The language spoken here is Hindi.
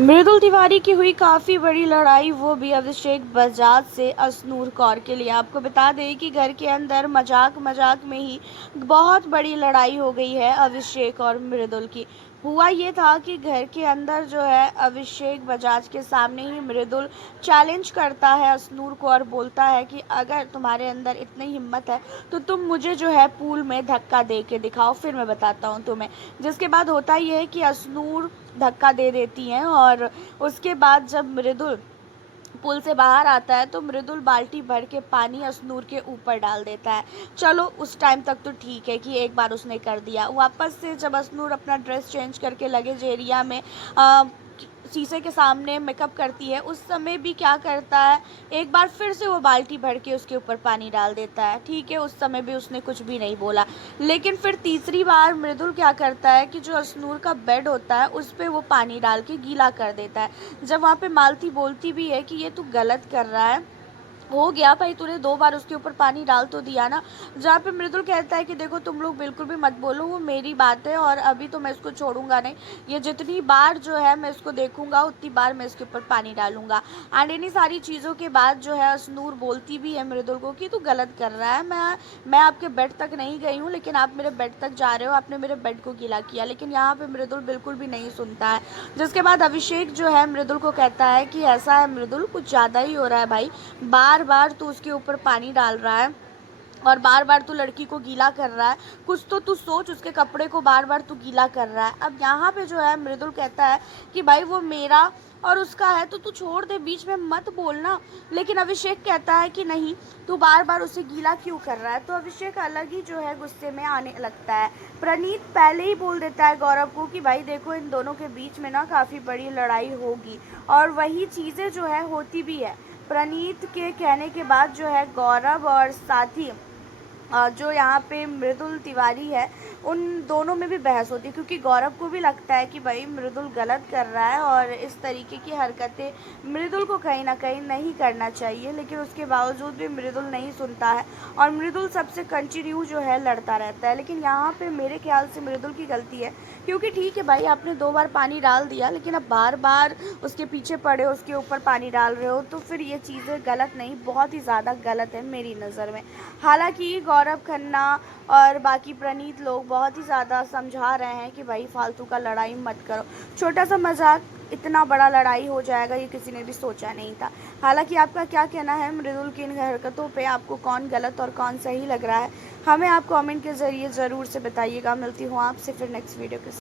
मृदुल तिवारी की हुई काफ़ी बड़ी लड़ाई, वो भी अभिषेक बजाज से अश्नूर कौर के लिए। आपको बता दें कि घर के अंदर मजाक मजाक में ही बहुत बड़ी लड़ाई हो गई है अभिषेक और मृदुल की। हुआ ये था कि घर के अंदर जो है अभिषेक बजाज के सामने ही मृदुल चैलेंज करता है अश्नूर को और बोलता है कि अगर तुम्हारे अंदर इतनी हिम्मत है तो तुम मुझे जो है पूल में धक्का दे के दिखाओ, फिर मैं बताता हूँ तुम्हें। जिसके बाद होता ये है कि अश्नूर धक्का दे देती हैं और उसके बाद जब मृदुल पुल से बाहर आता है तो मृदुल बाल्टी भर के पानी अश्नूर के ऊपर डाल देता है। चलो उस टाइम तक तो ठीक है कि एक बार उसने कर दिया। वापस से जब अश्नूर अपना ड्रेस चेंज करके लगेज एरिया में शीशे के सामने मेकअप करती है, उस समय भी क्या करता है, एक बार फिर से वो बाल्टी भर के उसके ऊपर पानी डाल देता है। ठीक है, उस समय भी उसने कुछ भी नहीं बोला। लेकिन फिर तीसरी बार मृदुल क्या करता है कि जो अश्नूर का बेड होता है उस पर वो पानी डाल के गीला कर देता है। जब वहाँ पे मालती बोलती भी है कि ये तू गलत कर रहा है, हो गया भाई, तूने 2 बार उसके ऊपर पानी डाल तो दिया ना। जहाँ पे मृदुल कहता है कि देखो तुम लोग बिल्कुल भी मत बोलो, वो मेरी बात है और अभी तो मैं इसको छोड़ूंगा नहीं। ये जितनी बार जो है मैं इसको देखूंगा उतनी बार मैं इसके ऊपर पानी डालूंगा। एंड इन्हीं सारी चीज़ों के बाद जो है अश्नूर बोलती भी है मृदुल को कि तू गलत कर रहा है। मैं आपके बेड तक नहीं गई हूँ, लेकिन आप मेरे बेड तक जा रहे हो, आपने मेरे बेड को गीला किया। लेकिन यहाँ पे मृदुल बिल्कुल भी नहीं सुनता है। जिसके बाद अभिषेक जो है मृदुल को कहता है कि ऐसा है मृदुल, कुछ ज़्यादा ही हो रहा है भाई, बार बार तू उसके ऊपर पानी डाल रहा है और बार बार तू लड़की को गीला कर रहा है। कुछ तो तू सोच, उसके कपड़े को बार बार तू गीला कर रहा है। अब यहाँ पे जो है मृदुल कहता है कि भाई वो मेरा और उसका है तो तू छोड़ दे, बीच में मत बोलना। लेकिन अभिषेक कहता है कि नहीं, तू बार बार उसे गीला क्यों कर रहा है। तो अभिषेक अलग ही जो है गुस्से में आने लगता है। प्रणीत पहले ही बोल देता है गौरव को कि भाई देखो इन दोनों के बीच में ना काफ़ी बड़ी लड़ाई होगी, और वही चीज़ें जो है होती भी है। प्रणीत के कहने के बाद जो है गौरव और साथ ही जो यहाँ पे मृदुल तिवारी है, उन दोनों में भी बहस होती है, क्योंकि गौरव को भी लगता है कि भाई मृदुल गलत कर रहा है और इस तरीके की हरकतें मृदुल को कहीं ना कहीं नहीं करना चाहिए। लेकिन उसके बावजूद भी मृदुल नहीं सुनता है और मृदुल सबसे कंटिन्यू जो है लड़ता रहता है। लेकिन यहाँ पे मेरे ख्याल से मृदुल की गलती है, क्योंकि ठीक है भाई, आपने 2 बार पानी डाल दिया, लेकिन अब बार बार उसके पीछे पड़े हो, उसके ऊपर पानी डाल रहे हो, तो फिर ये चीज़ें गलत नहीं, बहुत ही ज़्यादा गलत है मेरी नज़र में। हालांकि गौरव खन्ना और बाकी प्रणीत लोग बहुत ही ज़्यादा समझा रहे हैं कि भाई फालतू का लड़ाई मत करो, छोटा सा मजाक इतना बड़ा लड़ाई हो जाएगा ये किसी ने भी सोचा नहीं था। हालांकि आपका क्या कहना है मृदुल की इन हरकतों पे, आपको कौन गलत और कौन सही लग रहा है, हमें आप कमेंट के ज़रिए ज़रूर से बताइएगा। मिलती हूँ आपसे फिर नेक्स्ट वीडियो के साथ।